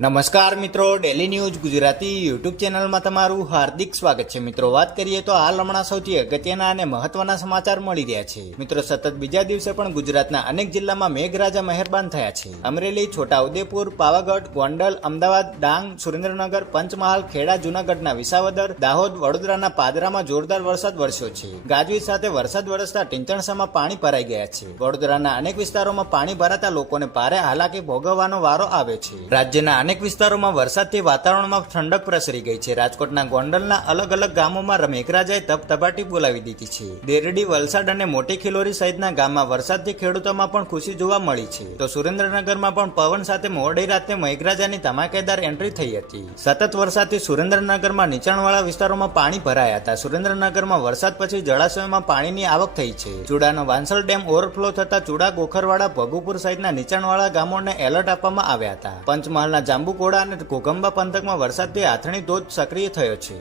નમસ્કાર મિત્રો, daily news Gujarati YouTube ચેનલમાં તમારું હાર્દિક સ્વાગત છે. મિત્રો, વાત કરીએ તો હાલ હમણાં સૌથી અગત્યના અને મહત્વના સમાચાર મળી રહ્યા છે. મિત્રો, સતત બીજા દિવસે પણ ગુજરાતના અનેક જિલ્લામાં મેઘરાજા મહેરબાન થયા છે. અમરેલી, છોટાઉદેપુર, પાવાગઢ, ગોંડલ, અમદાવાદ, ડાંગ, સુરેન્દ્રનગર, પંચમહાલ, ખેડા, જૂનાગઢના વિસાવદર, દાહોદ, વડોદરાના પાદરામાં જોરદાર વરસાદ વરસ્યો છે. ગાજવીજ સાથે વરસાદ વરસતા ટીંચણસામાં પાણી ભરાઈ ગયા છે. વડોદરાના અનેક વિસ્તારોમાં પાણી ભરાતા લોકોને ભારે હાલાકી ભોગવવાનો વારો આવ્યો છે. રાજ્યના અનેક વિસ્તારોમાં વરસાદથી વાતાવરણમાં ઠંડક પ્રસરી ગઈ છે. રાજકોટના ગોંડલના અલગ અલગ ગામોમાં મેઘરાજાએ ધબધબાટી બોલાવી દીધી છે. દેરડી, વલસાડ અને મોટી ખિલોરી સહિતના ગામમાં વરસાદથી ખેડૂતોમાં પણ ખુશી જોવા મળી છે. તો સુરેન્દ્રનગરમાં પણ પવન સાથે મોડી રાતે મેઘરાજાની ધમાકેદાર એન્ટ્રી થઈ હતી. સતત વરસાદથી સુરેન્દ્રનગરમાં નીચાણવાળા વિસ્તારોમાં પાણી ભરાયા હતા. સુરેન્દ્રનગરમાં વરસાદ પછી જળાશયોમાં પાણીની આવક થઈ છે. ચુડાનો વાંસલ ડેમ ઓવરફ્લો થતા ચુડા, ગોખરવાડા, ભગુપુર સહિતના નીચાણવાળા ગામોને એલર્ટ આપવામાં આવ્યા હતા. પંચમહાલના જાંબુઘોડા અને ઘોઘંબા પંથકમાં વરસાદથી આથણી ધોધ સક્રિય થયો છે.